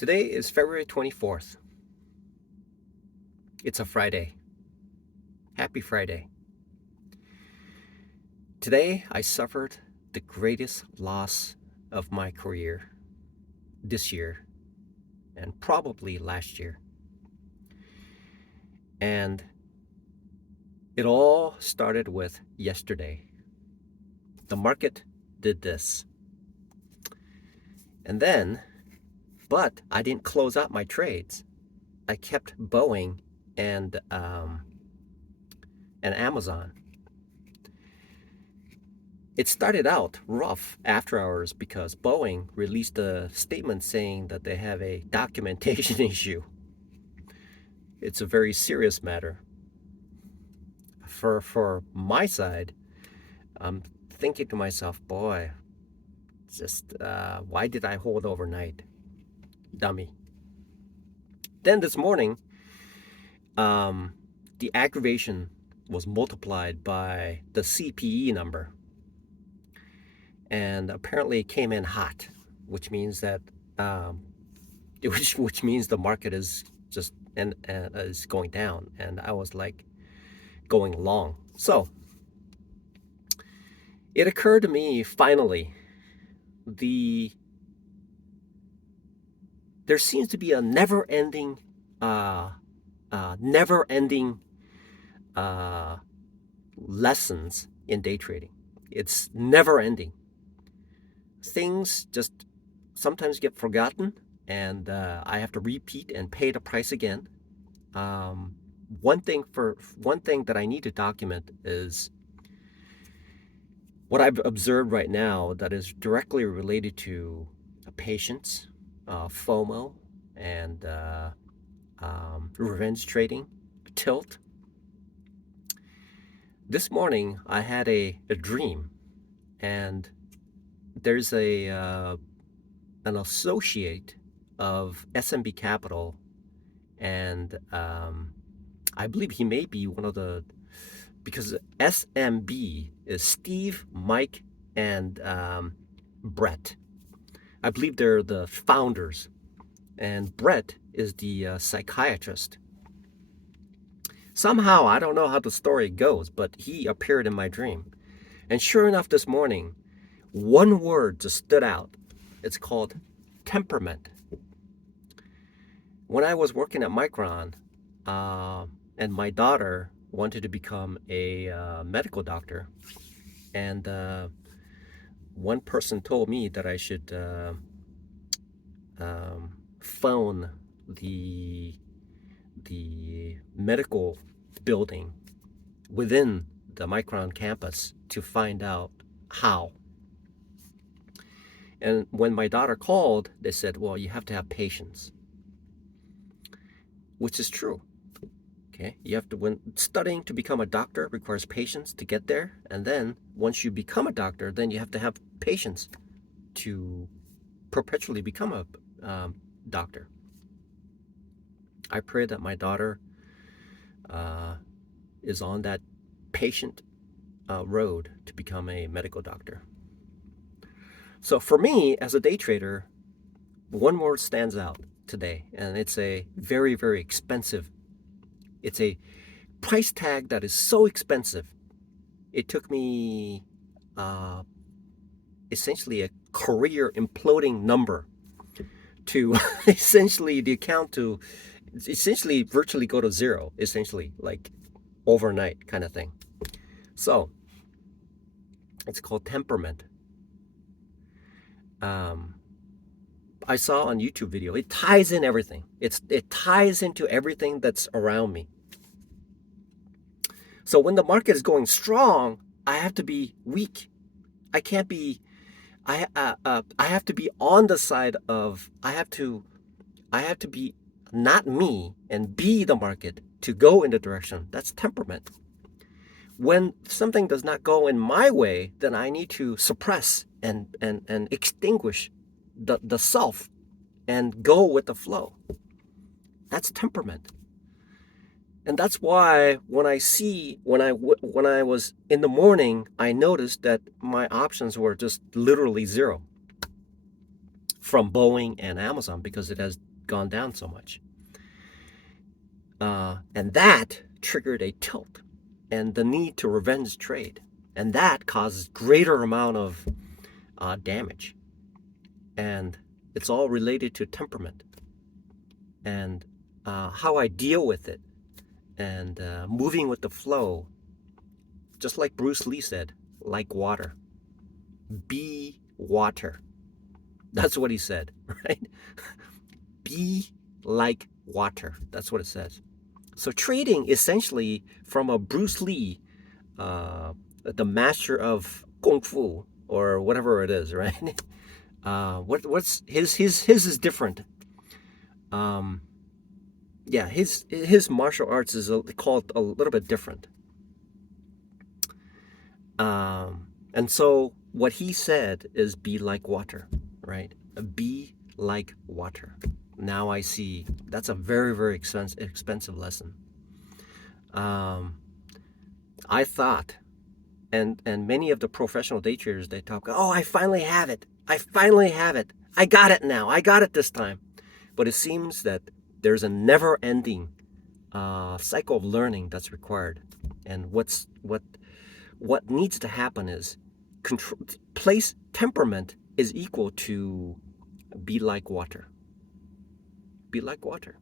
Today is February 24th. It's a Friday. Happy Friday. Today I suffered the greatest loss of my career this year and probably last year. And it all started with yesterday. The market did this. And then, but I didn't close out my trades. I kept Boeing and Amazon. It started out rough after hours because Boeing released a statement saying that they have a documentation issue. It's a very serious matter. For my side, I'm thinking to myself, boy, just why did I hold overnight? Dummy. Then this morning, the aggravation was multiplied by the CPE number. And apparently it came in hot, which means that which means the market is just is going down, and I was like going long. So it occurred to me finally, there seems to be a never-ending lessons in day trading. It's never-ending. Things just sometimes get forgotten, and I have to repeat and pay the price again. One thing that I need to document is what I've observed right now that is directly related to patience, FOMO, and revenge trading, tilt. This morning I had a dream, and there's an associate of SMB Capital, and I believe he may be one of the, because SMB is Steve, Mike, and Brett. I believe they're the founders, and Brett is the psychiatrist. Somehow, I don't know how the story goes, but he appeared in my dream. And sure enough, this morning, one word just stood out. It's called temperament. When I was working at Micron, and my daughter wanted to become a medical doctor, and one person told me that I should phone the medical building within the Micron campus to find out how. And when my daughter called, they said, well, you have to have patience, which is true. Okay, you have to, when studying to become a doctor requires patience to get there, and then once you become a doctor, then you have to have patience to perpetually become a doctor. I pray that my daughter is on that patient road to become a medical doctor. So for me, as a day trader, one word stands out today, and it's a very, very expensive. It's a price tag that is so expensive. It took me essentially a career imploding number to essentially the account to essentially virtually go to zero, essentially like overnight kind of thing. So it's called temperament. I saw on YouTube video, it ties in everything. It ties into everything that's around me. So when the market is going strong, I have to be weak. I can't be, I have to be on the side of, I have to be not me and be the market to go in the direction. That's temperament. When something does not go in my way, then I need to suppress and extinguish the self and go with the flow. That's temperament. And that's why when I was in the morning, I noticed that my options were just literally zero from Boeing and Amazon, because it has gone down so much. And that triggered a tilt and the need to revenge trade. And that causes greater amount of damage. And it's all related to temperament and how I deal with it and moving with the flow. Just like Bruce Lee said, like water. Be water. That's what he said, right? Be like water. That's what it says. So trading essentially from a Bruce Lee, the master of kung fu or whatever it is, right? What's his is different. Yeah, his martial arts is called a little bit different. And so what he said is be like water, right? Be like water. Now I see that's a very, very expensive lesson. I thought, and many of the professional day traders, they talk, oh, I finally have it. I finally have it. I got it now. I got it this time. But it seems that there's a never-ending cycle of learning that's required. And what needs to happen is place temperament is equal to be like water. Be like water.